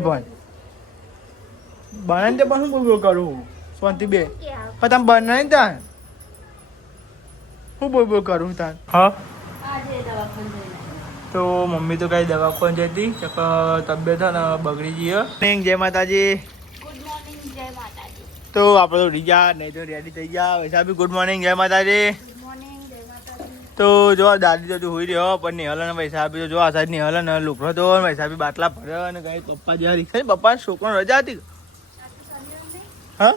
પણ બનાવીને પણ હું બોલ કરું શાંતિ બે પણ તમે બનાવીને તાન હું બોલ કરું તાન હા તો મમ્મી તો કઈ દવાખાને જતી તબિયત ને બગડી ગઈ. જય માતાજી. તો આપણે તો રીજા નહીં તો રેડી થઈ ગયા વૈસા બી ગુડ મોર્નિંગ જય માતાજી. તો જો દાદી તો હોઈ રહ્યો પણ નિહલ ને વૈસા બી જો આ સાઈડ નિહલ ને લુકડો તો વૈસા બી બાટલા ભર્યો અને કઈ પપ્પા જ્યાં રિક્ષા ને પપ્પા છોકરો રજા હતી. હા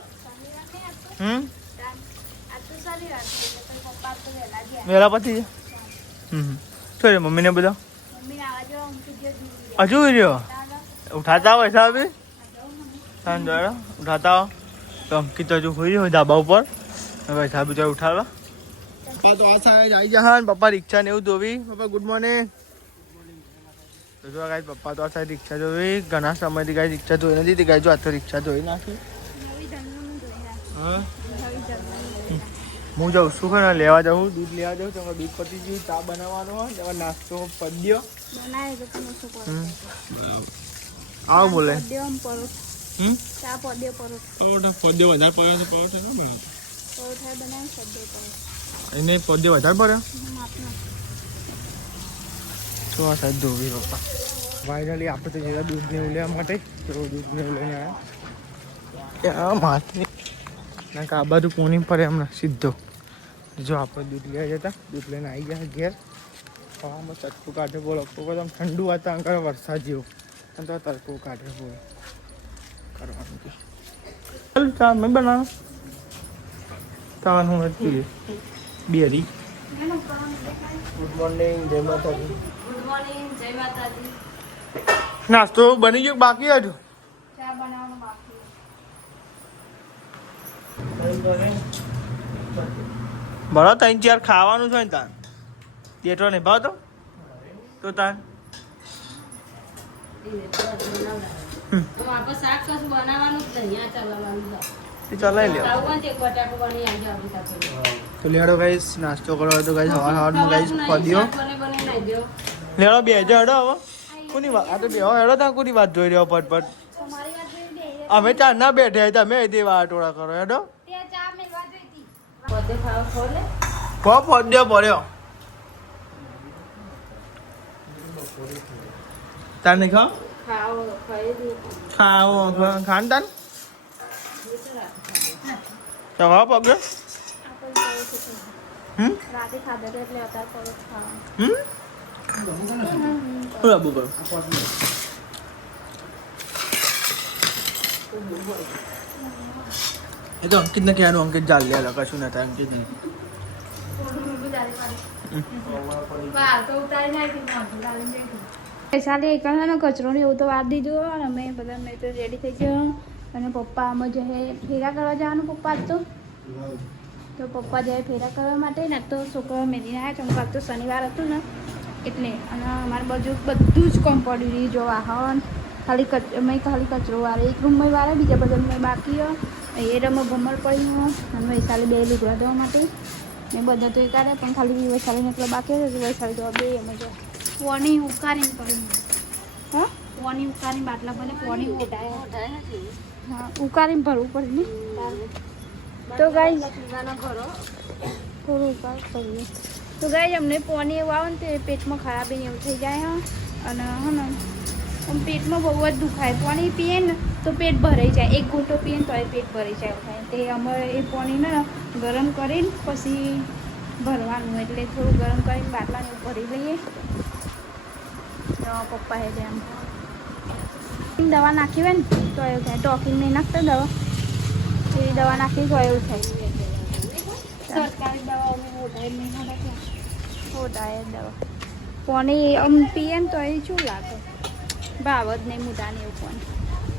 વેલા પછી શું મમ્મી ને બધા હજુ રહ્યો ઉઠાતા હોય સાહેબ ઉઠાતા હો તો અંકિત હજુ હોઈ રહ્યો ધાબા ઉપર ભાઈ સાહેબ તો ઉઠાડવા. પપ્પા તો આ સાઈડ આવી જા પપ્પા રિક્ષા ને એવું ધોવી. પપ્પા ગુડ મોર્નિંગ. તો જો ગાય પપ્પા તો આ સાઈડ રિક્ષા ધોવી ઘણા સમયથી ગાય રિક્ષા ધોઈ નથી ગાય જો આ તો રિક્ષા ધોઈ નાખી. હા હું જાઉં શું કરે લેવા જાઉં દૂધ લેવા જાઉં તો દૂધ પતી ગયું ચા બનાવવાનો હોય એમાં નાસ્તો પદ્યો આવું બોલે પદ્યો વધારે પડ્યો એને પદ્યો વધારે પડ્યો તો આ સાઈડ ધોવી પપ્પા. ફાઇનલી આપણે તો જરા દૂધ ને લેવા માટે તો દૂધ ને લઈને આવ્યા માથે ના આ બાજુ કોની પડે હમણાં સીધો જો આપણે દૂધ લેવા જતા દૂધ લઈને આવી ગયા ઘેર. હવામાં તડકો કાઢે બોલો આમ ઠંડુ વાતાવરણ કરે વરસાદ જેવું અને તો તડકો કાઢે બોલો કરવાનું ચાલ ચા મેં બનાવો ખાવાનું નથી બેરી. ગુડ મોર્નિંગ જય માતાજી. ગુડ મોર્નિંગ જય માતાજી. નાસ્તો બની ગયો બાકી હજુ ચા બનાવવાનું બાકી. બરો 3-4 ખાવાનું છે ને તાન તેટલો નહીં ભાવતો તો તાન શાક કશું બનાવવાનું જ નહીં ચલાવવાનું ચલાવી લે તો લેડો ગાઈસ નાસ્તો કરવા તો ગાઈસ સવારમાં ગાઈસ પદ્યો લેડો બે હજાર હેડો હવે કોની વાત આ તો બે હેડો ત્યાં કોની વાત જોઈ રહ્યો પટ અમે ચાર ના બેઠે તમે તે વાટોળા કરો હેડો પદ્યો પડ્યો તાર નહીં ખાઓ ખાઓ ખાન તાન તો ખાઓ પગે રાતે ખાધા એટલે અત્યારે પરત ખાવાનું બરાબર કરો એ તો અંકિત ને કહેવાનું અંકિત જાલ લે કશું ના થાય અંકિત ને પૈસા કચરો ને એવું તો વાર દીધું અને અમે બધા મેં તો રેડી થઈ ગયો અને પપ્પા અમે જે ફેરા કરવા જવાનું પપ્પા તો પપ્પા જાય ફેરા કરવા માટે ને તો છોકરો મેળીને આવ્યા ચમકાલ તો શનિવાર હતું ને એટલે અને અમારે બાજુ બધું જ કોમ પડી રહ્યું જો વાહન ખાલી કચરો વાળે એક રૂમમાં વાળે બીજા બધા રૂમમાં બાકી એ રમો ભમર પડ્યું અને વૈશાલી બે લુગડા ધોવા માટે ને બધા તો કાઢે પણ ખાલી વૈશાલીને એટલો બાકી હતો વૈશાલી ધોવા બે અમે જો પોણી ઉકારીને પડ્યું હા પોણી ઉકારીને બાટલા ભલે પોણી હા ઉકારીને ભરવું પડે ને તો ગાઈ થોડું ઉકાર કરીએ તો ગાઈ અમને પોણી એવું આવે ને તો પેટમાં ખરાબ એવું થઈ જાય અને હા ને આમ પેટમાં બહુ જ દુખાય પાણી પીએ ને તો પેટ ભરાઈ જાય એક ઘૂંટો પીએ ને તો પેટ ભરાઈ જાય થાય તે અમારે એ પાણીને ગરમ કરીને પછી ભરવાનું એટલે થોડું ગરમ કરીને બાટલાને ભરી લઈએ પપ્પા હે જેમ દવા નાખી હોય ને તો એવું થાય ટોકિંગ નહીં નાખતા દવા એવી દવા નાખી તો એવું થાય સરકારી દવા અમે ઓઢાય દવા પાણી આમ પીએ ને તો એ શું લાગે ભાવ જ નહીં મોટાને એવું પાણી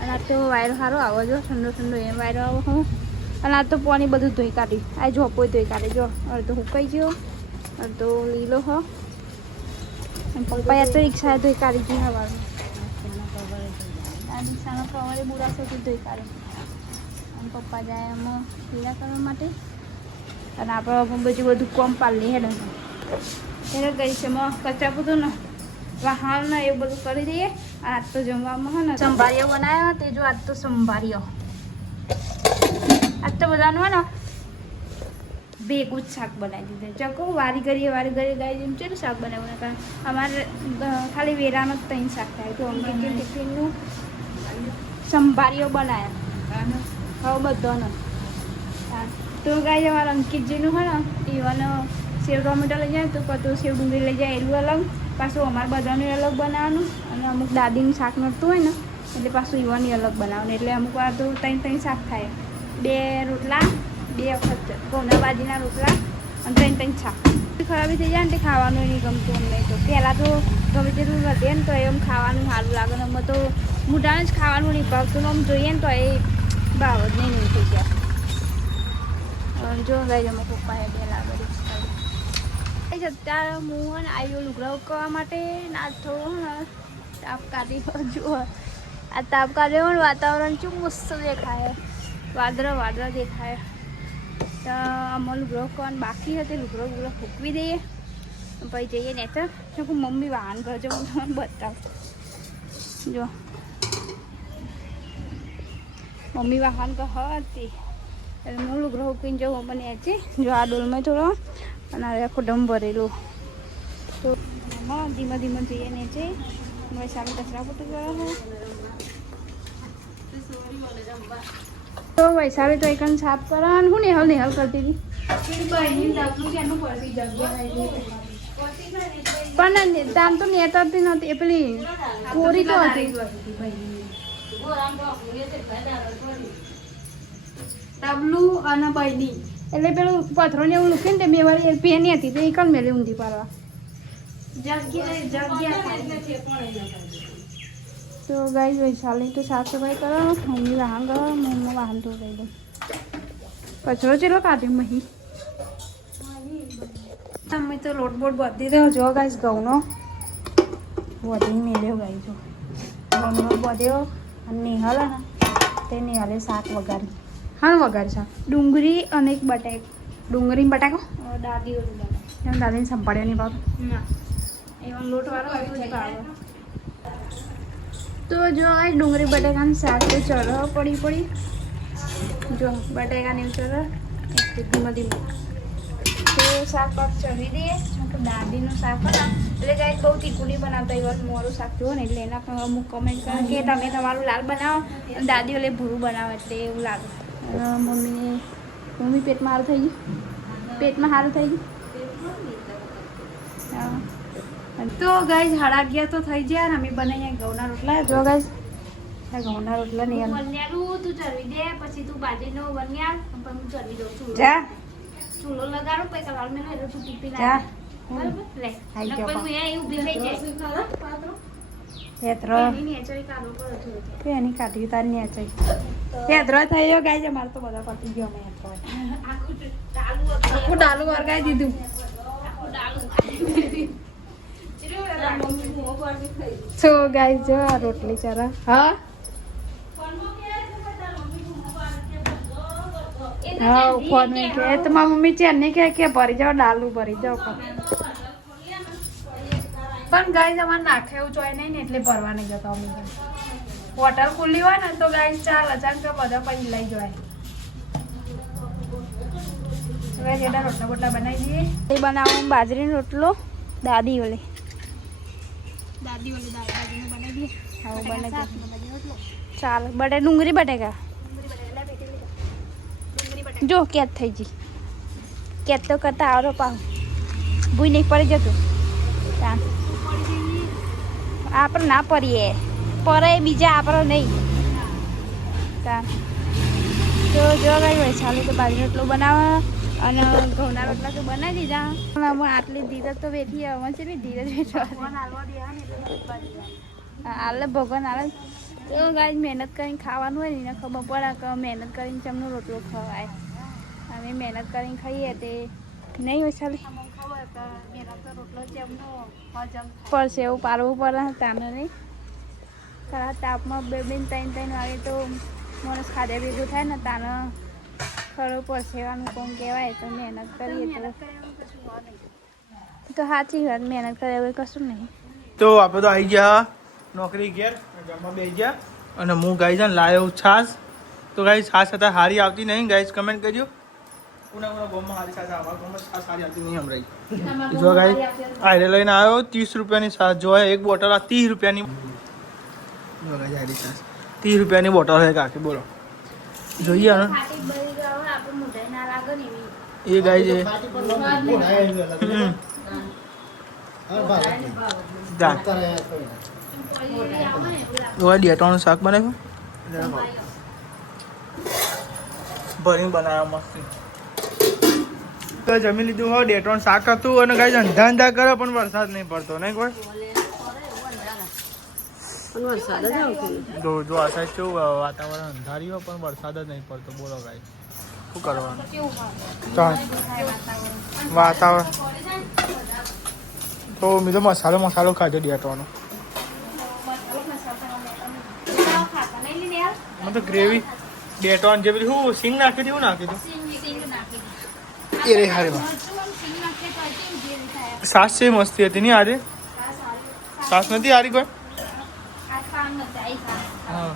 અને આ તો વાયરો સારો આવો જો ઠંડો ઠંડો એ વાયરો આવો હું અને આ તો પાણી બધું ધોઈ કાઢ્યું આ જોપો ધોઈ કાઢે જો અડધો સુકાઈ ગયો અડધો લીલો હો પપ્પા તો રિક્ષા ધોઈ કાઢી ગઈ હવાનું આ રિક્ષાનો કવરે બુરાશોથી ધોઈ કાઢે અને પપ્પા જાય એમાં પીડા કરવા માટે અને આપણે બધું કોમ પાડી હેડ એને ગઈ છે કચરા બધું ને વાહન ને એવું બધું કરી દઈએ આજ તો જમવામાં હે ને સંભારીઓ બનાવ્યા તે જો આજ તો સંભારીઓ આજ તો બધાનું હે ને ભેગું જ શાક બનાવી દીધું ચકો વારી કરીએ ગાઈ જેમ છે શાક બનાવવાનું કારણ અમારે ખાલી વેરાનો જ ત્રણ શાક થાય તો અંકિત ટિફિનનું સંભારીઓ બનાવ્યા હવે બધાનો તો ગાઈ અમારા અંકિતજીનું હે ને ઇવન સેવ ટોમેટો લઈ જાય તો કતો સેવ ડુંગળી લઈ જાય એલું અલગ પાછું અમારે બધાનું અલગ બનાવવાનું અને અમુક દાદીનું શાક નડતું હોય ને એટલે પાછું ઈવાની અલગ બનાવવાનું એટલે અમુક વાર તો ત્રણ શાક થાય 2 રોટલા 2 વખત ઘઉંના બાજીના રોટલા અને ત્રણ શાક ખરાબી થઈ જાય ને તે ખાવાનું નહીં ગમતું અમને તો પહેલાં તો ગમે તેટલું વધે ને તો એમ ખાવાનું સારું લાગે ને અમે તો મોઢાને જ ખાવાનું નહીં ભાવતું આમ જોઈએ ને તો એ ભાવ જ નહીં થઈ ગયા જો ગાઈ અમે પપ્પાએ પહેલાં બધી અત્યારે હું ને આવ્યો લુગડા ઉકળવા માટે ના થોડું ને તાપ કાઢી જુઓ આ તાપ કાઢ્યો ને વાતાવરણ શું મસ્ત દેખાય વાદળા દેખાય તો આમાં લુગડો ઉકળવાનું બાકી હતી લુગડો ફૂંકવી દઈએ પછી જઈએ ને તો શું મમ્મી વાહન કરજો હું તમને બતાવું જો મમ્મી વાહન તો હતી એટલે હું લુગડો ઉકળીને જવું મને છે જો આ ડોલમાં થોડો અને આખો ડમ ભરેલું તો એમાં ધીમે જઈએ ને છે સામે કચરા પોતું કરો તો વૈસાવી તો એક સાફ કરવાનું હું નેહલ કરતી હતી પણ તામ તો નેતરતી નહોતી એ પેલી કોરી તો હતી તબલું અને બૈની એટલે પેલું પથરો ને એવું લૂકે ને તે બે વાળી પેની હતી તે એકલ મેલી ઊંધી પાડવા તો ગાઈ વૈશાલી તો સાફ સફાઈ કરો મમ્મી વાહન કરો મમ્મી વાહન તો કહી દઉં કચરો ચેલો કાઢ્યો મહી અમે તો લોટ બોટ બધી રહ્યો જો ગાઈશ ઘઉંનો વધી મેલ્યો ગાઈ જો ઘઉંનો બધ્યો અને નિહાલ ને તે નિહાલે શાક વગાડી હા વગાડ શાક ડુંગળી અને એક બટાક ડુંગળી બટાકો દાદી એમ દાદીને સંભાળ્યો નહીં ભાવ ના એમાં લોટવાળો હતું જ ભાવ તો જો આ ડુંગળી બટાકાનું શાક તો ચઢો પડી જો બટાકાને એવું ચઢો ધીમે તો શાક પાક ચઢી દઈએ દાદીનું શાક હતા એટલે કાંઈ બહુ તીખું નહીં બનાવતા એ વાર મોરું શાક જુઓ ને એટલે એના પણ અમુક કમેન્ટ કરે કે તમે તમારું લાલ બનાવો અને દાદી ઓલે ભૂરું બનાવો એટલે એવું લાગે મમ્મી પેટમાં સારું થઈ ગયું તો ગાઈસ 11:30 તો થઈ ગયા ને અમે બનાવીએ ઘઉંના રોટલા જો ગાઈસ ઘઉંના રોટલા નહીં વન્યારું તું ચરવી દે પછી તું બાજરીનો વન્યાર પણ હું ચરવી દઉં છું જા ચૂલો લગાડું પછી સવાલ મેં એટલે તું ટીપી જા બરાબર લે આઈ ગયો પણ હું અહીં ઊભી થઈ જાય હેતરો એની કાઢી તાર નેચઈ હેતરો થયો ગાઈસ અમારે તો બધા પતી ગયો અમે હેતરો આખું ડાલું વરગાઈ દીધું So guys, જો આ રોટલી ચરા હા ફોન में કે તો મારી મમ્મી ચેન્નઈ કે ભરી જાઓ ડાલું ભરી જાઓ પણ ગાઈસ અમારે નાખે એવું જોઈ નહીં ને એટલે ભરવા નહીં જતા અમે હોટલ ખુલ્લી હોય ને તો ગાઈસ ચાલ અચાનક બધા પછી લઈ જાય જેટા રોટલા બોટલા બનાવી દઈએ એ બનાવું બાજરીનો રોટલો દાદી ઓલે દાદી બનાવી દઈએ હા બનાવી ચાલ ડુંગળી બટેકા જો કેદ થઈ ગઈ કેદ તો કરતા આવરો પાવ ભૂઈ નહીં પડી જતું આપણે ના પડીએ પડે બીજા આપણો નહીં તો જો ગઈ ચાલુ તો બાજરી રોટલો બનાવવા અને ઘઉંના રોટલા તો બનાવી દીધા આટલી ધીરજ તો બેઠી હવે છે ધીરજ આલે ભગવાન આલે તો ગાય મહેનત કરીને ખાવાનું હોય ને એને ખબર પડે કે મહેનત કરીને ચમનો રોટલો ખવાય અમે મહેનત કરીને ખાઈએ તે નહીં હોય ચાલે પડશે એવું પાડવું પડે તાને નહીં ખરા તાપમાં બે ત્રણ વાગે તો માણસ ખાધે ભેગું થાય ને તાને ખરો પરસેવાનું કોણ કહેવાય તો મહેનત કરીએ તો સાચી વાત મહેનત કરે હવે કશું નહીં તો આપણે તો આવી ગયા નોકરી ઘેર જમવા બેસી ગયા અને હું ગાઈ છે ને લાવ્યો છાશ. તો ગાઈ છાશ હતા સારી આવતી નહીં ગાઈસ કમેન્ટ કરજો. કોના ગોમમાં સારી છાશ આવે ગોમમાં છાશ સારી આવતી નહીં હમણાં. જો ગાઈ આયરે લઈને આવ્યો 30 રૂપિયાની છાશ જો એક બોટલ આ 30 રૂપિયાની. જો ગાઈ સારી છાશ 30 રૂપિયાની બોટલ છે કાકી બોલો જોઈએ ને એ ગાય છે ડેટાનું શાક બનાવ્યું ભરીને બનાવ્યા મસ્ત. તો જમી લીધું હોય ડેટાનું શાક હતું અને ગાય અંધા અંધા કરે પણ વરસાદ નહીં પડતો નહીં કોઈ. જો આ સાઈડ કેવું વાતાવરણ અંધારી હોય પણ વરસાદ જ નહીં પડતો બોલો ગાય શું કરવાનું વાતાવરણ. તો મેં તો મસાલો ખાધો ડેટવાનો. મેં તો ગ્રેવી ડેટોન જે બધું શું સિંગ નાખી દીધું નાખી દીધું એ રે હારે સાસ છે મસ્તી હતી નહીં આજે સાસ નથી હારી કોઈ. હા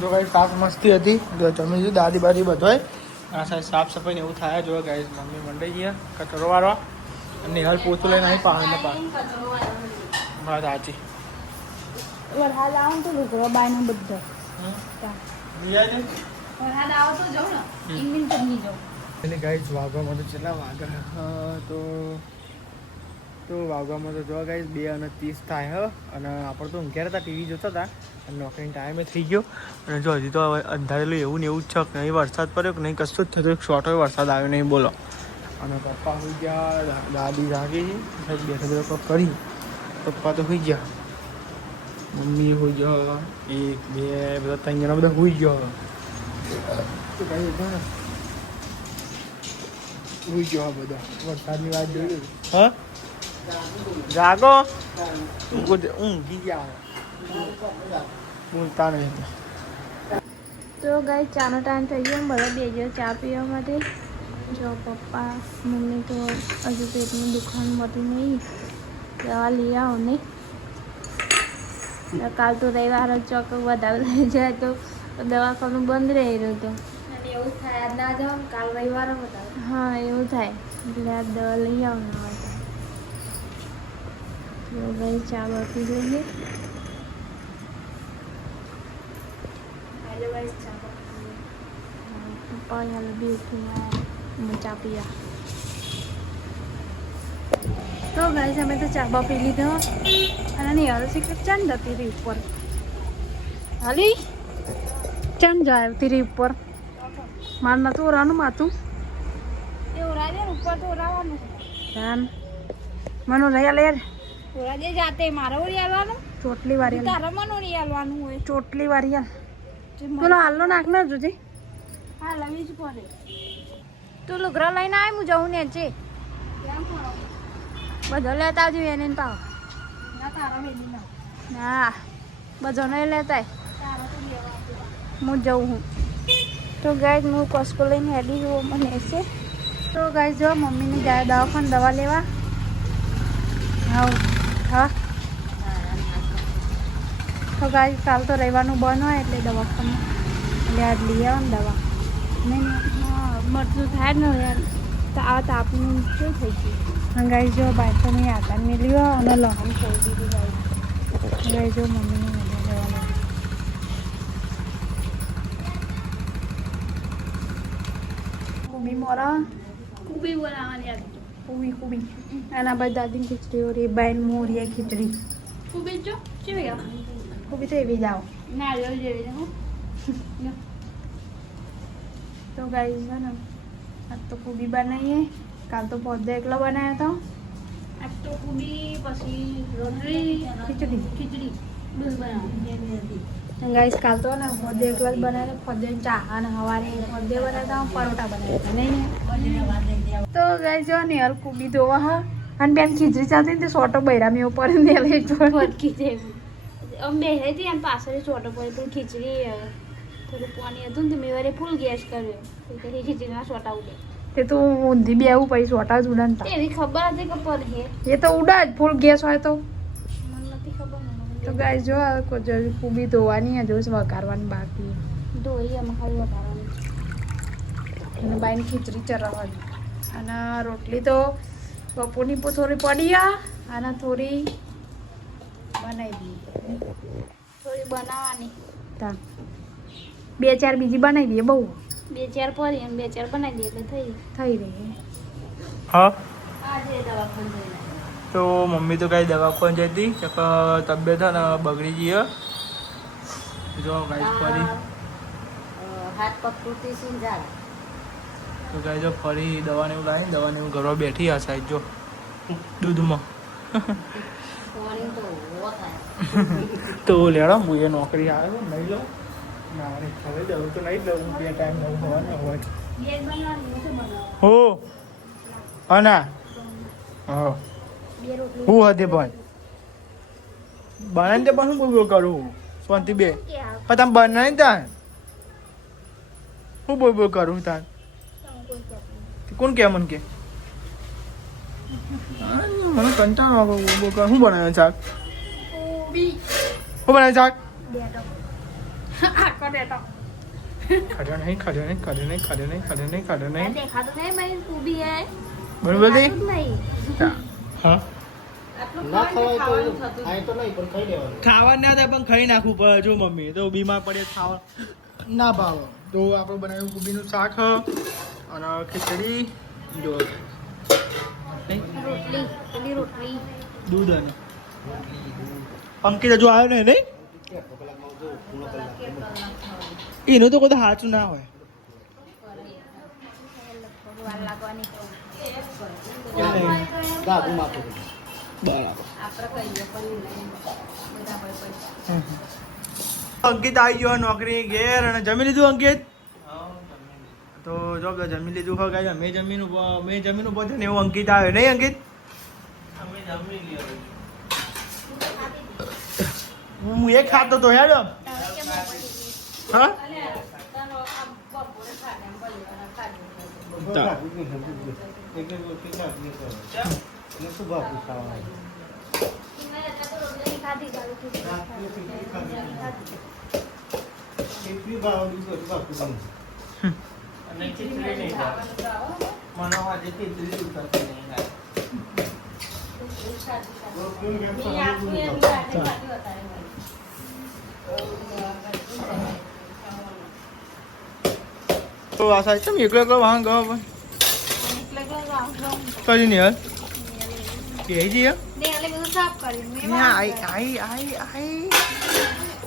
તો કઈ સાફ મસ્તી હતી જો જમી લીધું દાદી બાદી બધોય. આ સાઈડ સાફ સફાઈ ને એવું થાય જો ગાઈસ મમ્મી મંડાઈ ગયા કચરો વાળવા અને હાલ પોતું લઈને આવી પાણીમાં પાણી વાત સાચી. એટલે ગાઈસ વાગવામાં તો કેટલા વાગ્યા તો વાગવામાં તો જો ગાઈસ 2:30 થાય અને આપણે તો ઊંઘ્યા હતા ટીવી જોતા હતા અને નોકરીનો ટાઈમે થઈ ગયો અને જો હજી તો અંધારેલું એવું ને એવું જ છે કે નહીં વરસાદ પડ્યો કે નહીં કશું જ થતું એક શોર્ટ હોય વરસાદ આવ્યો નહીં બોલો. અને પપ્પા હોઈ ગયા દાદી જાગી બેઠા બેઠા કરી પપ્પા તો હોઈ ગયા મમ્મી હોઈ ગયો 1 2 બધા 3 જણા બધા હોઈ ગયો હોઈ ગયો બધા વરસાદની વાત જોઈ. હા જાગો ઊંઘી ગયા બોલતા નહીં. તો ગાય ચાનો ટાઈમ થઈ ગયો બધા બેજો ચા પીવા માટે. જો પપ્પા મમ્મી તો હજુ પેટની દુકાન મળી નહીં દવા લઈ આવો નહીં. કાલ તો રવિવાર ચોક વધારે થઈ જાય તો દવાખાનું બંધ રહી રહ્યું હતું એવું થાય ના જાવ કાલ રવિવાર હા એવું થાય એટલે આ દવા લઈ આવો ના ભાઈ ચા બાપી જોઈએ. પપ્પા યાર બી ઉઠી ચા પીયા. તો ગાઈસ અમે તો ચા પી લીધો અને નહીં હાલ શીખર ચાંદ જતી રહી ઉપર હાલી ચાંદ જાય આવતી રહી ઉપર માર નતું ઓરાનું માથું એ ઓરા દે ઉપર તો ઓરાવાનું ચાન મનો રહ્યા લે ઓરા દે જાતે મારો ઓરી આલવાનું ચોટલી વારી તારા મનો ઓરી આલવાનું હોય ચોટલી વારી આલ પેલો હાલનો નાખ ના જોજે હા લમી જ પડે. તું લુગરા લઈને આય હું જઉં ને છે બધો લેતા આવજો એને પાવ ના બધો નહીં લેતા હું જઉં હું. તો ગાય હું કોસ્કો લઈને હેડી જુઓ મને છે. તો ગાય જો મમ્મીને જાય દવાખાને દવા લેવા. હા તો ગાય કાલ તો રહેવાનું બંધ હોય એટલે દવાખાનું એટલે આજ લઈ આવો ને દવા નહીં મરચું થાય ને યાર તો આ તાપનું શું થઈ ગયું. ગાય જો બાય તો મેં આટા મેલ્યો અને લહણ છોડી દીધું ગાય જો મમ્મીને મજા લેવાનું. કુબી મોરા કુબી બનાવવાની આવી કુબી આના બાદ દાદીની ખીચડી ઓરી બાઈન મોરિયા ખીચડી કુબી જો કેવી કુબી તો એવી જાઓ ના જેવી હું તો ગાય છે ને આજ તો કુબી બનાવીએ કાલ તો પોતે એકલો બનાવ્યો હતો આજ તો કુબી પછી રોટલી ખીચડી દૂધ બનાવી ગાઈસ કાલ તો ને પોતે એકલો જ બનાવ્યો પોતે ચા અને સવારે પોતે બનાવતા પરોઠા બનાવ્યા નહીં તો ગાઈસ જો ને હાલ કુબી ધોવા હા અને બેન ખીચડી ચાલતી ને સોટો બૈરામી ઉપર ને લઈ ફટકી જેવી અમે બેહે હતી અને પાછળ સોટો પડે પણ ખીચડી થોડું પાણી હતું ને તો મેં વારે ફૂલ ગેસ કર્યો એટલે ખીચડીના સોટા ઉડે તે તો ઊંધી બેવું પછી સોટા જ ઉડાનતા એવી ખબર હતી કે પર હે એ તો ઉડા જ ફૂલ ગેસ હોય તો મને નથી ખબર તો ગાય જો કુબી ધોવાની હજુ વઘારવાની બાકી ધોઈ એમાં ખાલી વઘારવાની અને બાઈને ખીચડી ચરાવવાની અને રોટલી તો બપોરની થોડી પડી અને થોડી બનાવી દઈએ થોડી બનાવવાની તા 2-4 બીજી બનાવી દઈએ બહુ 2-4 પડી અને 2-4 બનાવી દઈએ એટલે થઈ રહી હા આજે દવાખાને જઈને તો મમ્મી તો કઈ દવાખાને જતી તબિયત ને બગડી ગઈ જો ગાઈસ ફરી હાથ પગ તૂટી સીન જાય તો ગાઈ જો ફરી દવાને એવું લાવી દવાને એવું ઘરમાં બેઠી આ સાઈડ જો દૂધમાં તો લેડો હું એ નોકરી આવ્યો નહીં લઉં ના મને હવે જવું તો નહીં લઉં 2 ટાઈમ નવું હોવાનું હોય હો અના હા હું હતી પણ બનાવીને પણ હું બોલ કરું શાંતિ બે પણ તમે બનાવીને ત્યાં હું બોલ કરું તાર કોણ કે મને કે મને કંટાળો આવે બોલ કર શું બનાવે શાક શું બનાવે શાક ખાધો નહીં બરોબર હા ખાવા ના થાય પણ ખાઈ નાખવું પડે જો મમ્મી તો બીમાર પડે ખાવા ના ભાવે તો આપણે બનાવ્યું કોબીનું શાક અને ખીચડી જો દૂધ અને અંકિત હજુ આવ્યો ને નહીં એનું તો કોઈ સાચું ના હોય અંકિત આવી ગયો નોકરી ઘેર અને જમી લીધું અંકિત તો જો જમી લીધું હોય ગાય મેં જમીન ઉભો થયો ને એવું અંકિત આવે નહીં અંકિત હું એક ખાતો તો હેડ હા તો આ સાહેબ તમે એકલો વાહન ગયો પણ કરી ને યાર કે જઈએ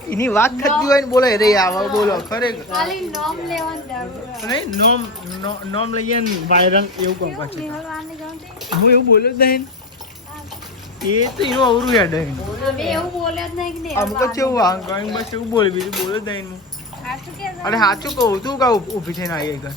એની વાત થતી હોય ને બોલે રે આવા બોલો ખરેખર નોમ લઈએ ને વાયરલ એવું કોણ પાછું હું એવું બોલ્યો જ નહીં એ તો એનું અવરું યાદ અમુક જ એવું વાંગ બસ એવું બોલે બીજું બોલે જ નહીં અરે સાચું કહું તું કા ઊભી થઈને આવી ગઈ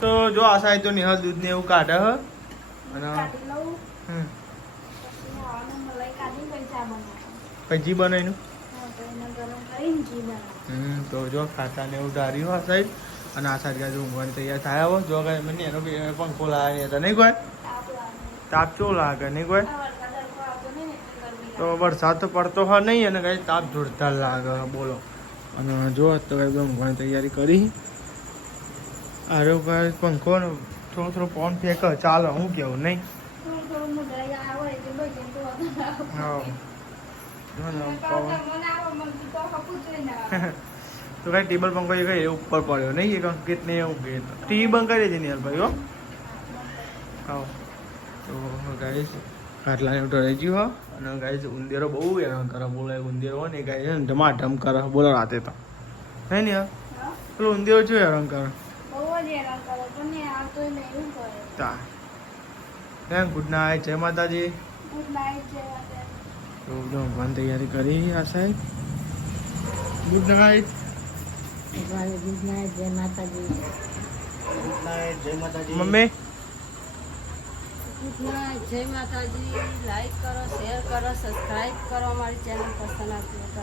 તો જો આ સાહેબ તો નિહાલ દૂધ ને એવું કાઢે હ અને પછી બનાવીનું તો જો ખાતા ને એવું ધાર્યું આ સાઈડ અને આ સાઈડ કાજુ ઊંઘવાની તૈયાર થાય આવો જો કઈ મને એનો પંખો લાગે તો નહીં કોઈ તાપ ચો લાગે નહીં કોઈ તો વરસાદ તો પડતો હોય નહીં અને કઈ તાપ જોરદાર લાગે બોલો અને જો તો કઈ ઊંઘવાની તૈયારી કરી આરો પંખો થોડો પવન ફેંક ચાલો હું કેવું નહીં હા તો કઈ ટેબલ પંખો કઈ ઉપર પડ્યો નહીં એક અંકિત ને એવું કે ટીવી બંધ કરી દેજે યાર ભાઈ હો હા તો ગાઈસ ખાટલાને ઉઠો રહી ગયું હો અને ગાઈસ ઉંદેરો બહુ હેરાન કરે બોલે ઉંદેરો હોય ને ગાઈસ ને ધમાધમ કરે બોલો રાતે તો નહીં ને પેલો ઉંદેરો શું હેરાન કરે ગુડ નાઇટ જય માતાજી તો ભગવાન તૈયારી કરી આ સાહેબ ગુડ નાઇટ ગુડ નાઇટ જય માતાજી મમ્મી જય માતાજી. લાઈક કરો, શેર કરો, સબસ્ક્રાઈબ કરો. અમારી ચેનલ પસંદ આવતી હોય તો